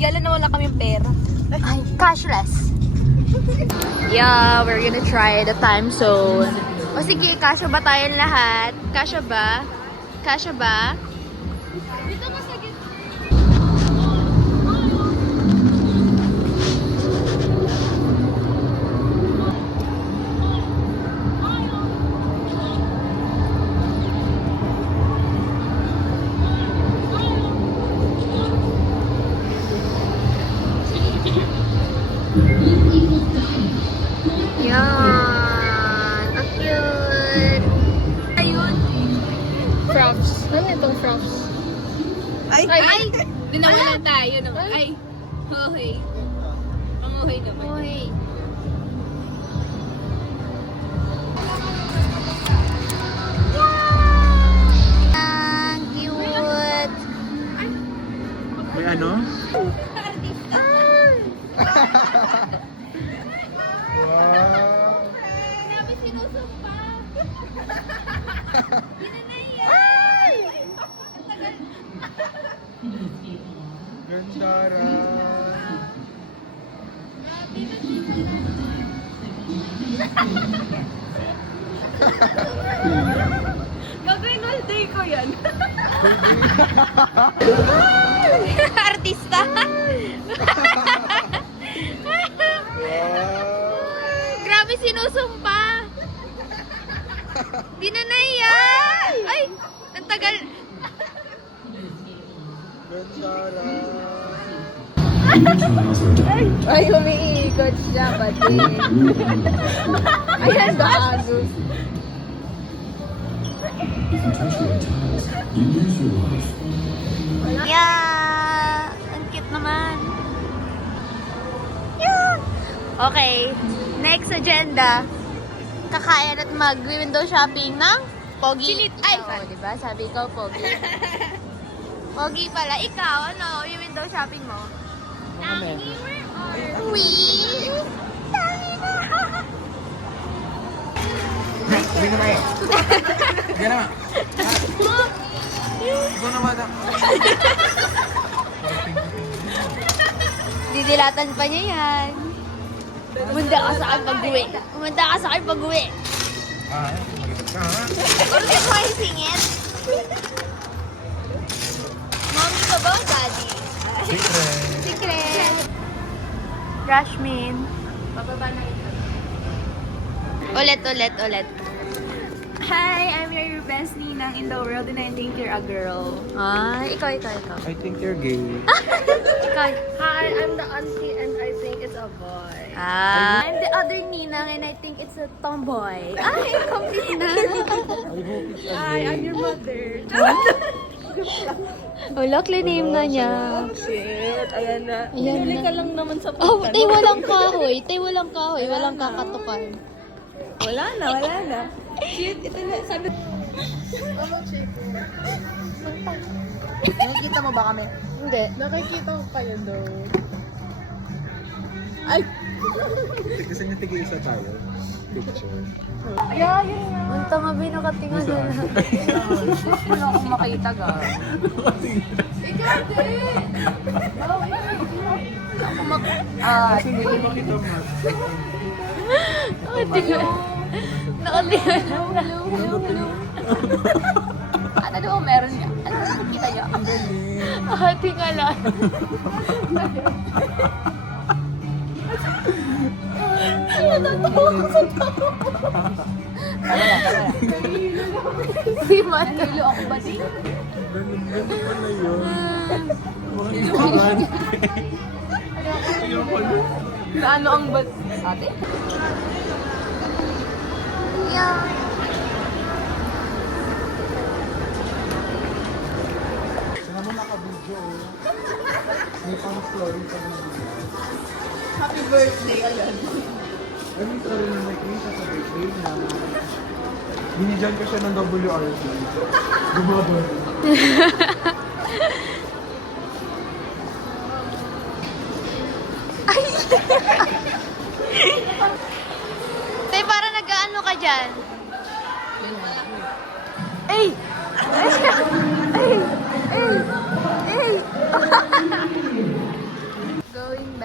Yala na wala kaming pera. Ay, cashless. Yeah, we're gonna try the time zone. O sige, kasya ba tayong lahat? Kasya ba? Kasya ba? Dito ka sa gitna. Yan. Ang cute. Ayun. Frogs. Ano itong frogs? Ay! Dinawalan tayo naman. Ay! Hoy. Pamuhay naman. Uy. Ang cute. May ano? Wow! Grabe sinusumpa. Gandara! Gagawin all day ko yan. Artista. Wow! Grabe sinusumpa. Di na naiya. Ay, ang tagal. Gandara! Ay, umiikot siya, pati. Ayan, gago. Yeah. Ang cute naman. Yeah. Okay. Next agenda. Kakain at mag-window shopping ng Pogi. Ay, oh, diba? Sabi ko, Pogi. Pogi pala. Ikaw, ano? Yung window shopping mo? Uwi. Hindi na tayo! Hindi na! Ikaw na bata! Didilatan pa niya yan. Umanda ka sa akin pag-uwi. Umanda ka sa akin pag-uwi. Ah, mag-isip ka ha? Or can I sing it? Mommy ba ba o daddy? Secret! Secret. Rashmin. Pababa na ito. Ulit. Hi, I'm your best ninang in the world and I think you're a girl. Ay, ikaw. I think you're gay. Ikaw. Hi, I'm the auntie and I think it's a boy. Ah. I'm the other ninang and I think it's a tomboy. Ay, complete na. I hope it's a Hi, gay. I'm your mother. Wala, name na niya. Shit, ayan na. Ayan Pili na. ka lang naman sa Oh, pagtanong. tay walang kahoy. Walang kakatukan. Wala na. Shit, ito na. Sabi... Nakikita mo ba kami? Hindi. Nakikita ko kayo daw. Ay! Kasi nga tig-isa tayo. Picture. Yeah, yun nga. Ang tanga ba nakatingin na lang. Wala akong makita ga. Ikaw din! Ako mag... Kasi hindi ko makita mo. Nakatingin. Hello. Ano daw meron niya? Ano nakikita niya? Ang galing. Tingala. Si Mata. Nahilo ako ba di? Ganun pala yun. Mga inuman. Ayoko na. Ano ang bat? Ate? Yeah. Saan mo naka-video? May pang-story pa naman. Happy birthday, ayan. Ay, may story na may kwenta sa birthday na binigyan ko siya ng WRC. Gumabot. Tay, para nag-ano ka dyan? Ay! Ay! Ay!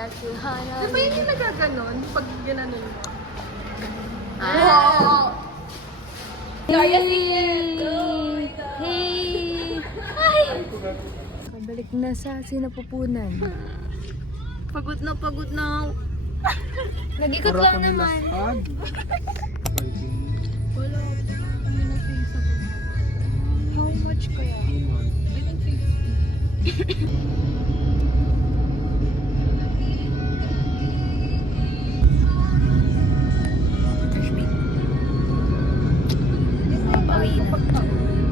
to Honolulu. Di ba yun yung nagaganon? Pag ginanon mo? Ah. Victoria's Hey! Ay! Kabalik na sa sinapupunan. Pagod na. Nag-ikot Para lang kami naman. laspag. Wala. Ano na face ako? How much kaya? I think 50.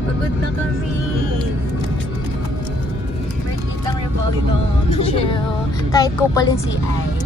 Pagod na kami. Birthday lang Revolidon. Chill. Kahit ko palin si Ay.